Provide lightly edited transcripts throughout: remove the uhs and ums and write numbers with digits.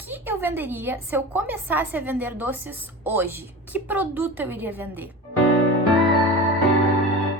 que eu venderia se eu começasse a vender doces hoje? Que produto eu iria vender?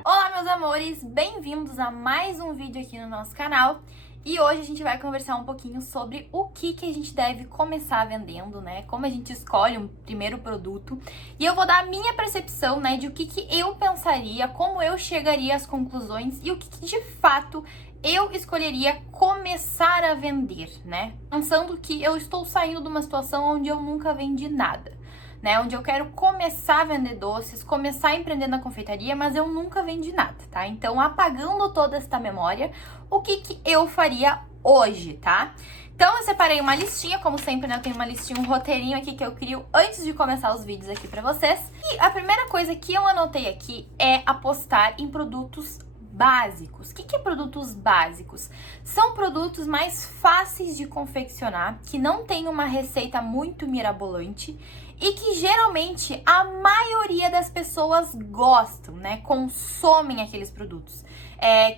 Olá, meus amores! Bem-vindos a mais um vídeo aqui no nosso canal. E hoje a gente vai conversar um pouquinho sobre o que a gente deve começar vendendo, né? Como a gente escolhe um primeiro produto. E eu vou dar a minha percepção, né, de o que eu pensaria, como eu chegaria às conclusões e o que de fato eu escolheria começar a vender, né? Pensando que eu estou saindo de uma situação onde eu nunca vendi nada, né? Onde eu quero começar a vender doces, começar a empreender na confeitaria, mas eu nunca vendi nada, tá? Então, apagando toda esta memória, o que eu faria hoje, tá? Então, eu separei uma listinha, como sempre, né? Eu tenho uma listinha, um roteirinho aqui que eu crio antes de começar os vídeos aqui pra vocês. E a primeira coisa que eu anotei aqui é apostar em produtos básicos. O que é produtos básicos? São produtos mais fáceis de confeccionar, que não tem uma receita muito mirabolante e que geralmente a maioria das pessoas gostam, né? Consomem aqueles produtos.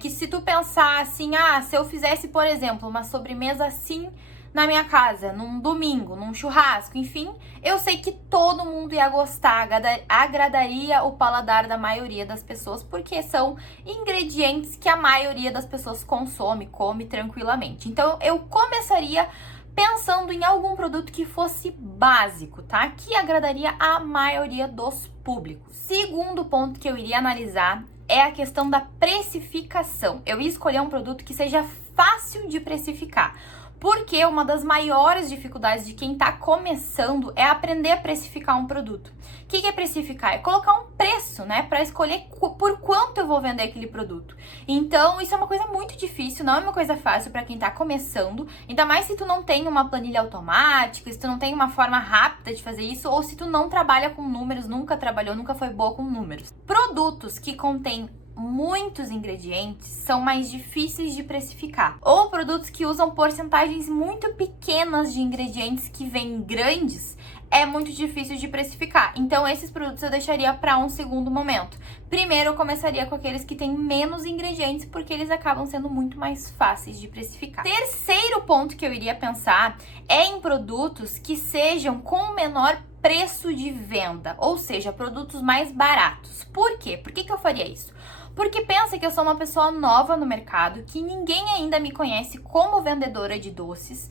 Que se tu pensar assim, se eu fizesse, por exemplo, uma sobremesa assim na minha casa, num domingo, num churrasco, enfim, eu sei que todo mundo ia gostar, agradaria o paladar da maioria das pessoas, porque são ingredientes que a maioria das pessoas consome, come tranquilamente. Então, eu começaria pensando em algum produto que fosse básico, tá? Que agradaria a maioria dos públicos. Segundo ponto que eu iria analisar é a questão da precificação. Eu ia escolher um produto que seja fácil de precificar. Porque uma das maiores dificuldades de quem tá começando é aprender a precificar um produto. O que é precificar? É colocar um preço, né? Pra escolher por quanto eu vou vender aquele produto. Então, isso é uma coisa muito difícil, não é uma coisa fácil pra quem tá começando. Ainda mais se tu não tem uma planilha automática, se tu não tem uma forma rápida de fazer isso, ou se tu não trabalha com números, nunca trabalhou, nunca foi boa com números. Produtos que contêm muitos ingredientes são mais difíceis de precificar. Ou produtos que usam porcentagens muito pequenas de ingredientes que vêm grandes, é muito difícil de precificar. Então, esses produtos eu deixaria para um segundo momento. Primeiro, eu começaria com aqueles que têm menos ingredientes, porque eles acabam sendo muito mais fáceis de precificar. Terceiro ponto que eu iria pensar é em produtos que sejam com menor preço de venda, ou seja, produtos mais baratos. Por quê? Por que eu faria isso? Porque pensa que eu sou uma pessoa nova no mercado, que ninguém ainda me conhece como vendedora de doces,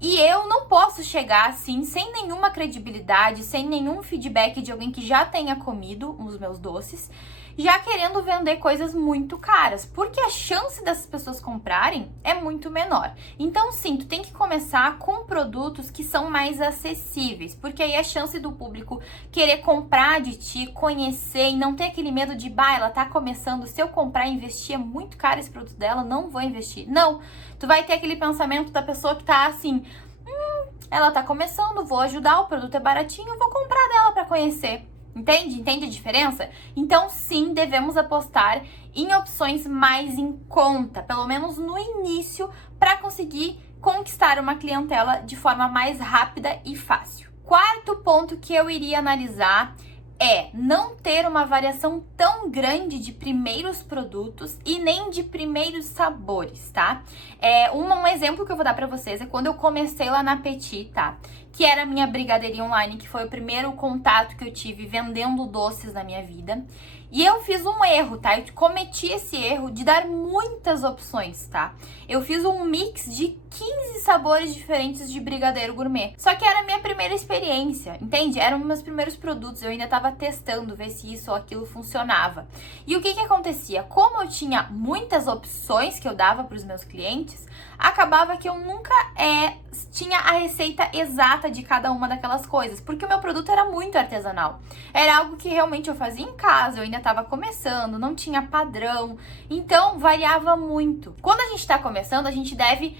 e eu não posso chegar assim, sem nenhuma credibilidade, sem nenhum feedback de alguém que já tenha comido os meus doces, já querendo vender coisas muito caras, porque a chance dessas pessoas comprarem é muito menor. Então, sim, tu tem que começar com produtos que são mais acessíveis, porque aí a chance do público querer comprar de ti, conhecer e não ter aquele medo de, ela tá começando, se eu comprar e investir é muito caro esse produto dela, não vou investir. Não, tu vai ter aquele pensamento da pessoa que tá assim, ela tá começando, vou ajudar, o produto é baratinho, vou comprar dela pra conhecer. Entende? Entende a diferença? Então, sim, devemos apostar em opções mais em conta, pelo menos no início, para conseguir conquistar uma clientela de forma mais rápida e fácil. Quarto ponto que eu iria analisar é não ter uma variação tão grande de primeiros produtos e nem de primeiros sabores, tá? Um exemplo que eu vou dar pra vocês é quando eu comecei lá na Petit, tá? Que era a minha brigadeiria online, que foi o primeiro contato que eu tive vendendo doces na minha vida. E eu fiz um erro, tá? Eu cometi esse erro de dar muitas opções, tá? Eu fiz um mix de 15 sabores diferentes de brigadeiro gourmet. Só que era a minha primeira experiência, entende? Eram meus primeiros produtos, eu ainda tava testando, ver se isso ou aquilo funcionava. E o que acontecia? Como eu tinha muitas opções que eu dava para os meus clientes, acabava que eu nunca tinha a receita exata de cada uma daquelas coisas, porque o meu produto era muito artesanal. Era algo que realmente eu fazia em casa, eu ainda estava começando, não tinha padrão, então variava muito. Quando a gente está começando, a gente deve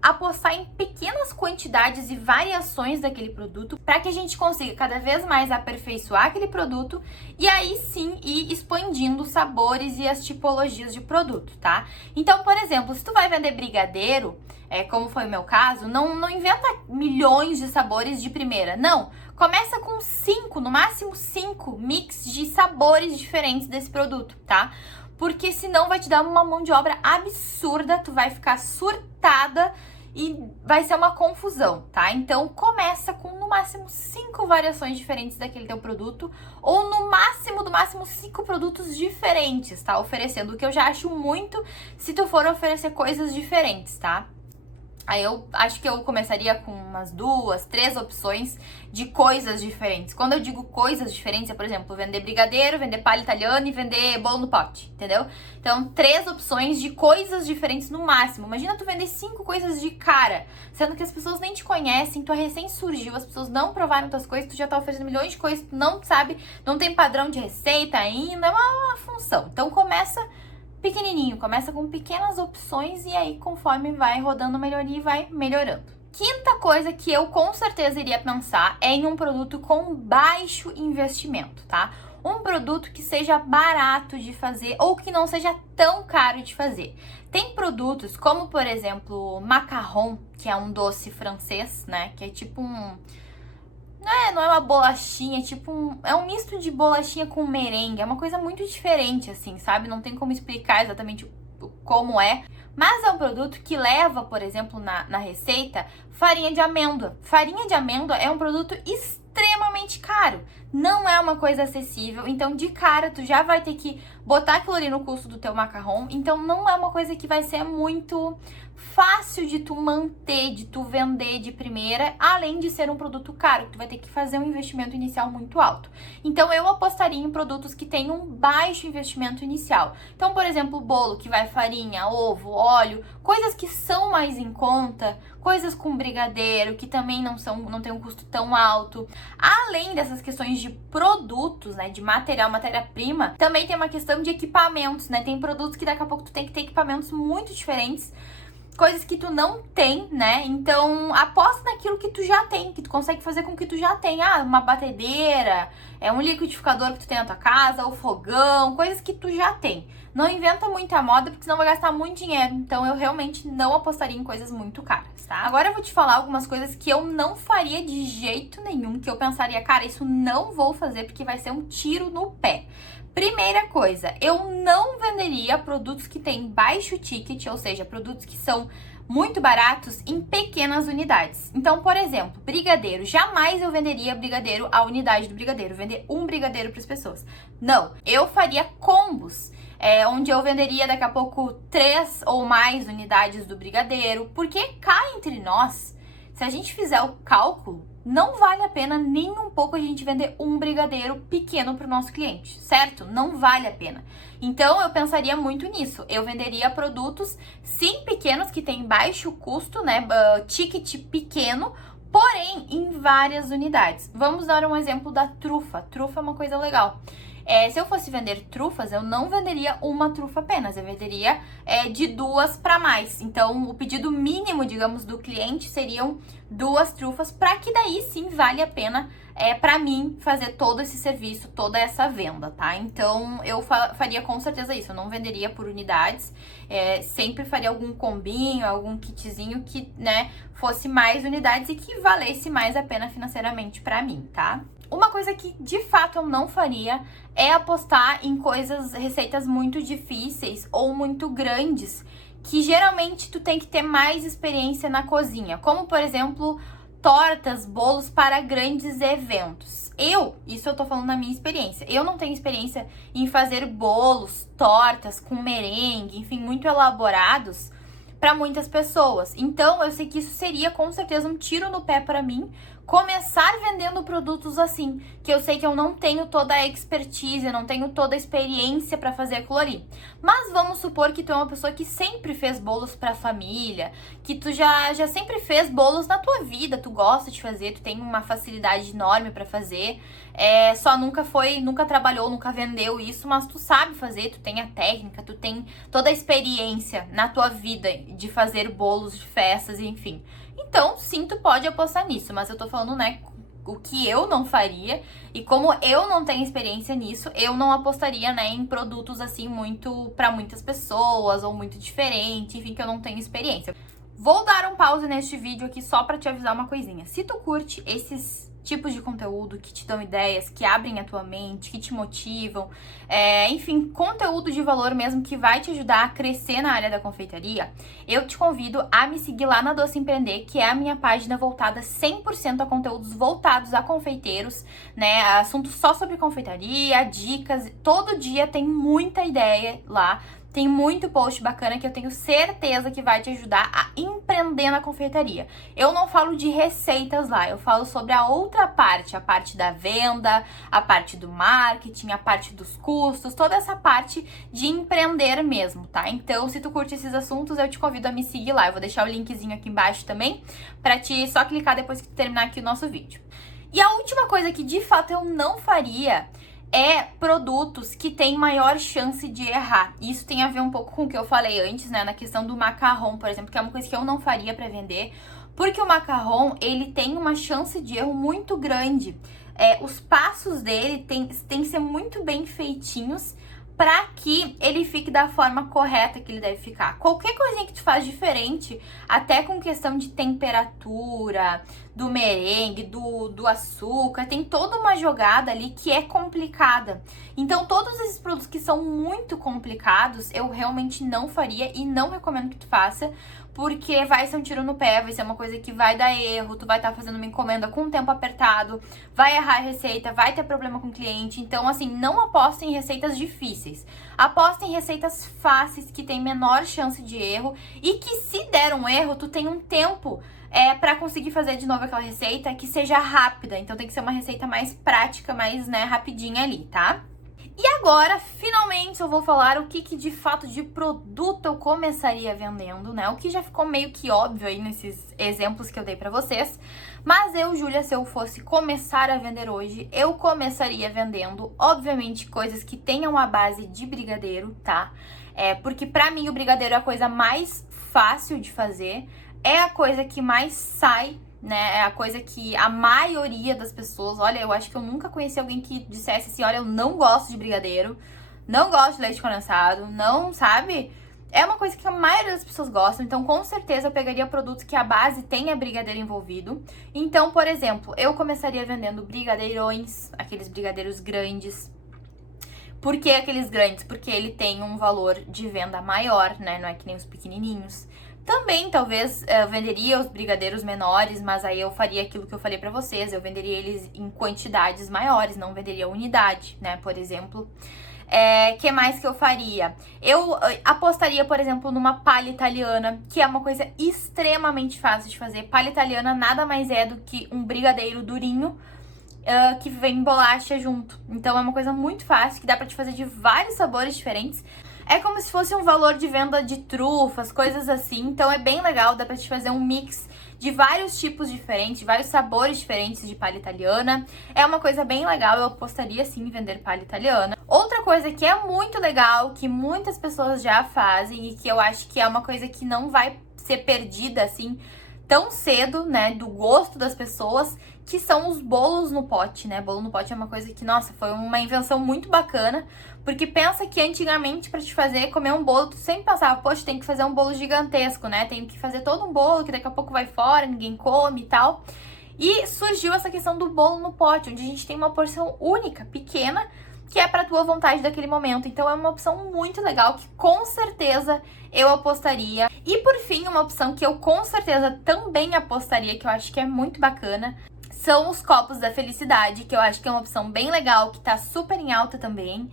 apostar em pequenas quantidades e variações daquele produto para que a gente consiga cada vez mais aperfeiçoar aquele produto e aí sim ir expandindo os sabores e as tipologias de produto, tá? Então, por exemplo, se tu vai vender brigadeiro, como foi o meu caso, não inventa milhões de sabores de primeira, não. Começa com 5, no máximo 5 mix de sabores diferentes desse produto, tá? Porque senão vai te dar uma mão de obra absurda, tu vai ficar surtada e vai ser uma confusão, tá? Então começa com no máximo 5 variações diferentes daquele teu produto, ou no máximo, do máximo 5 produtos diferentes, tá? Oferecendo, o que eu já acho muito se tu for oferecer coisas diferentes, tá? Aí eu acho que eu começaria com umas 2, 3 opções de coisas diferentes. Quando eu digo coisas diferentes, é, por exemplo, vender brigadeiro, vender palha italiana e vender bolo no pote, entendeu? Então, 3 opções de coisas diferentes no máximo. Imagina tu vender 5 coisas de cara, sendo que as pessoas nem te conhecem, tu recém surgiu, as pessoas não provaram tuas coisas, tu já tá oferecendo milhões de coisas, tu não sabe, não tem padrão de receita ainda, é uma função. Então, começa pequenininho, começa com pequenas opções e aí conforme vai rodando melhoria, vai melhorando. Quinta coisa que eu com certeza iria pensar é em um produto com baixo investimento, tá? Um produto que seja barato de fazer ou que não seja tão caro de fazer. Tem produtos como, por exemplo, macarrão, que é um doce francês, né? Que é tipo um... Não é uma bolachinha, é um misto de bolachinha com merengue, é uma coisa muito diferente, assim, sabe? Não tem como explicar exatamente como é, mas é um produto que leva, por exemplo, na receita, farinha de amêndoa. Farinha de amêndoa é um produto extremamente caro, não é uma coisa acessível, então de cara tu já vai ter que botar aquilo ali no custo do teu macarrão, então não é uma coisa que vai ser muito fácil de tu manter, de tu vender de primeira, além de ser um produto caro, tu vai ter que fazer um investimento inicial muito alto. Então eu apostaria em produtos que tenham um baixo investimento inicial. Então, por exemplo, bolo que vai farinha, ovo, óleo, coisas que são mais em conta, coisas com brigadeiro que também não tem um custo tão alto. Além dessas questões de produtos, né, de matéria-prima, também tem uma questão de equipamentos, né? Tem produtos que daqui a pouco tu tem que ter equipamentos muito diferentes, coisas que tu não tem, né? Então, aposta naquilo que tu já tem, que tu consegue fazer com o que tu já tem. Ah, uma batedeira, um liquidificador que tu tem na tua casa, o fogão, coisas que tu já tem. Não inventa muita moda, porque senão vai gastar muito dinheiro. Então, eu realmente não apostaria em coisas muito caras, tá? Agora eu vou te falar algumas coisas que eu não faria de jeito nenhum, que eu pensaria, cara, isso não vou fazer porque vai ser um tiro no pé. Primeira coisa, eu não venderia produtos que têm baixo ticket, ou seja, produtos que são muito baratos em pequenas unidades. Então, por exemplo, brigadeiro. Jamais eu venderia brigadeiro a unidade do brigadeiro, vender um brigadeiro para as pessoas. Não, eu faria combos, onde eu venderia daqui a pouco 3 ou mais unidades do brigadeiro, porque cá entre nós, se a gente fizer o cálculo, não vale a pena nem um pouco a gente vender um brigadeiro pequeno para o nosso cliente, certo? Não vale a pena. Então, eu pensaria muito nisso. Eu venderia produtos, sim, pequenos, que têm baixo custo, né? Ticket pequeno, porém, em várias unidades. Vamos dar um exemplo da trufa. Trufa é uma coisa legal. Se eu fosse vender trufas, eu não venderia uma trufa apenas, eu venderia de 2 para mais. Então, o pedido mínimo, digamos, do cliente seriam 2 trufas, para que daí sim vale a pena para mim fazer todo esse serviço, toda essa venda, tá? Então, eu faria com certeza isso, eu não venderia por unidades, sempre faria algum combinho, algum kitzinho que, né, fosse mais unidades e que valesse mais a pena financeiramente para mim, tá? Uma coisa que de fato eu não faria é apostar em receitas muito difíceis ou muito grandes, que geralmente tu tem que ter mais experiência na cozinha, como por exemplo, tortas, bolos para grandes eventos. Isso eu tô falando na minha experiência. Eu não tenho experiência em fazer bolos, tortas com merengue, enfim, muito elaborados para muitas pessoas. Então, eu sei que isso seria com certeza um tiro no pé para mim, começar vendendo produtos assim, que eu sei que eu não tenho toda a expertise, eu não tenho toda a experiência para fazer aquilo ali. Mas vamos supor que tu é uma pessoa que sempre fez bolos para família, que tu já sempre fez bolos na tua vida, tu gosta de fazer, tu tem uma facilidade enorme para fazer, só nunca trabalhou, nunca vendeu isso, mas tu sabe fazer, tu tem a técnica, tu tem toda a experiência na tua vida de fazer bolos de festas, enfim. Então, sim, tu pode apostar nisso, mas eu tô falando, né, o que eu não faria, e como eu não tenho experiência nisso, eu não apostaria, né, em produtos assim muito pra muitas pessoas, ou muito diferente, enfim, que eu não tenho experiência. Vou dar um pause neste vídeo aqui só pra te avisar uma coisinha. Se tu curte esses tipos de conteúdo que te dão ideias, que abrem a tua mente, que te motivam, enfim, conteúdo de valor mesmo que vai te ajudar a crescer na área da confeitaria, eu te convido a me seguir lá na Doce Empreender, que é a minha página voltada 100% a conteúdos voltados a confeiteiros, né, assuntos só sobre confeitaria, dicas, todo dia tem muita ideia lá. Tem muito post bacana que eu tenho certeza que vai te ajudar a empreender na confeitaria. Eu não falo de receitas lá, eu falo sobre a outra parte, a parte da venda, a parte do marketing, a parte dos custos, toda essa parte de empreender mesmo, tá? Então, se tu curte esses assuntos, eu te convido a me seguir lá. Eu vou deixar o linkzinho aqui embaixo também, pra te só clicar depois que terminar aqui o nosso vídeo. E a última coisa que de fato eu não faria é produtos que têm maior chance de errar. Isso tem a ver um pouco com o que eu falei antes, né? Na questão do macarrão, por exemplo, que é uma coisa que eu não faria para vender, porque o macarrão, ele tem uma chance de erro muito grande. Os passos dele tem que ser muito bem feitinhos para que ele fique da forma correta que ele deve ficar. Qualquer coisinha que tu faz diferente, até com questão de temperatura, do merengue, do açúcar, tem toda uma jogada ali que é complicada. Então, todos esses produtos que são muito complicados, eu realmente não faria e não recomendo que tu faça, porque vai ser um tiro no pé, vai ser uma coisa que vai dar erro, tu vai estar fazendo uma encomenda com o tempo apertado, vai errar a receita, vai ter problema com o cliente. Então, assim, não aposta em receitas difíceis. Aposta em receitas fáceis, que tem menor chance de erro e que, se der um erro, tu tem um tempo para conseguir fazer de novo aquela receita que seja rápida. Então, tem que ser uma receita mais prática, mais, né, rapidinha ali, tá? E agora, finalmente, eu vou falar o que de fato de produto eu começaria vendendo, né? O que já ficou meio que óbvio aí nesses exemplos que eu dei pra vocês. Mas eu, Júlia, se eu fosse começar a vender hoje, eu começaria vendendo, obviamente, coisas que tenham a base de brigadeiro, tá? Porque pra mim o brigadeiro é a coisa mais fácil de fazer, é a coisa que mais sai, né? É a coisa que a maioria das pessoas... Olha, eu acho que eu nunca conheci alguém que dissesse assim, olha, eu não gosto de brigadeiro, não gosto de leite condensado, não, sabe? É uma coisa que a maioria das pessoas gostam, então com certeza eu pegaria produtos que a base tenha brigadeiro envolvido. Então, por exemplo, eu começaria vendendo brigadeirões, aqueles brigadeiros grandes. Por que aqueles grandes? Porque ele tem um valor de venda maior, né? Não é que nem os pequenininhos. Também, talvez, eu venderia os brigadeiros menores, mas aí eu faria aquilo que eu falei pra vocês, eu venderia eles em quantidades maiores, não venderia unidade, né, por exemplo. Que mais que eu faria? Eu apostaria, por exemplo, numa palha italiana, que é uma coisa extremamente fácil de fazer. Palha italiana nada mais é do que um brigadeiro durinho, que vem bolacha junto. Então é uma coisa muito fácil, que dá pra te fazer de vários sabores diferentes. É como se fosse um valor de venda de trufas, coisas assim. Então é bem legal, dá pra te fazer um mix de vários tipos diferentes, vários sabores diferentes de palha italiana. É uma coisa bem legal, eu apostaria sim em vender palha italiana. Outra coisa que é muito legal, que muitas pessoas já fazem e que eu acho que é uma coisa que não vai ser perdida assim tão cedo, né, do gosto das pessoas, que são os bolos no pote, né? Bolo no pote é uma coisa que, nossa, foi uma invenção muito bacana, porque pensa que antigamente pra te fazer comer um bolo, tu sempre pensava, poxa, tem que fazer um bolo gigantesco, né? Tem que fazer todo um bolo que daqui a pouco vai fora, ninguém come e tal. E surgiu essa questão do bolo no pote, onde a gente tem uma porção única, pequena, que é pra tua vontade daquele momento. Então é uma opção muito legal que com certeza eu apostaria. E por fim, uma opção que eu com certeza também apostaria, que eu acho que é muito bacana, são os copos da felicidade, que eu acho que é uma opção bem legal, que tá super em alta também,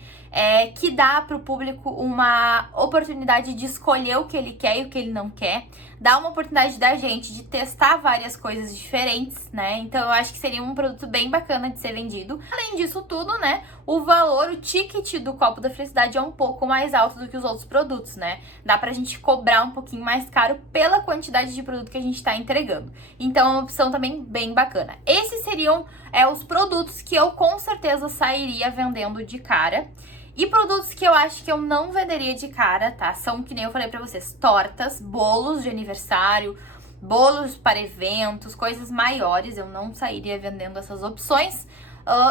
que dá pro público uma oportunidade de escolher o que ele quer e o que ele não quer, dá uma oportunidade da gente de testar várias coisas diferentes, né? Então eu acho que seria um produto bem bacana de ser vendido. Além disso tudo, né, o valor, o ticket do copo da felicidade é um pouco mais alto do que os outros produtos, né? Dá pra gente cobrar um pouquinho mais caro pela quantidade de produto que a gente tá entregando. Então é uma opção também bem bacana. Esses seriam os produtos que eu com certeza sairia vendendo de cara. E produtos que eu acho que eu não venderia de cara, tá? São, que nem eu falei pra vocês, tortas, bolos de aniversário, bolos para eventos, coisas maiores. Eu não sairia vendendo essas opções.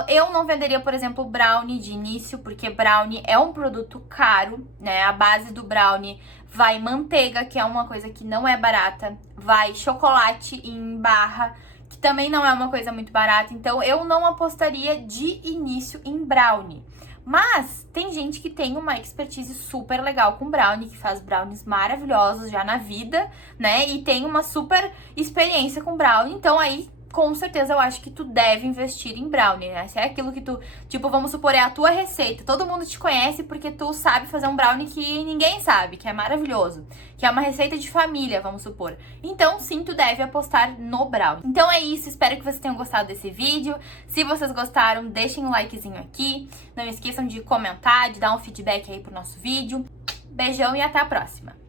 Eu não venderia, por exemplo, brownie de início, porque brownie é um produto caro, né? A base do brownie vai manteiga, que é uma coisa que não é barata, vai chocolate em barra, que também não é uma coisa muito barata. Então, eu não apostaria de início em brownie. Mas tem gente que tem uma expertise super legal com brownie, que faz brownies maravilhosos já na vida, né? E tem uma super experiência com brownie. Então, aí, com certeza, eu acho que tu deve investir em brownie, né? Se é aquilo que tu, tipo, vamos supor, é a tua receita. Todo mundo te conhece porque tu sabe fazer um brownie que ninguém sabe, que é maravilhoso. Que é uma receita de família, vamos supor. Então, sim, tu deve apostar no brownie. Então é isso, espero que vocês tenham gostado desse vídeo. Se vocês gostaram, deixem um likezinho aqui. Não esqueçam de comentar, de dar um feedback aí pro nosso vídeo. Beijão e até a próxima!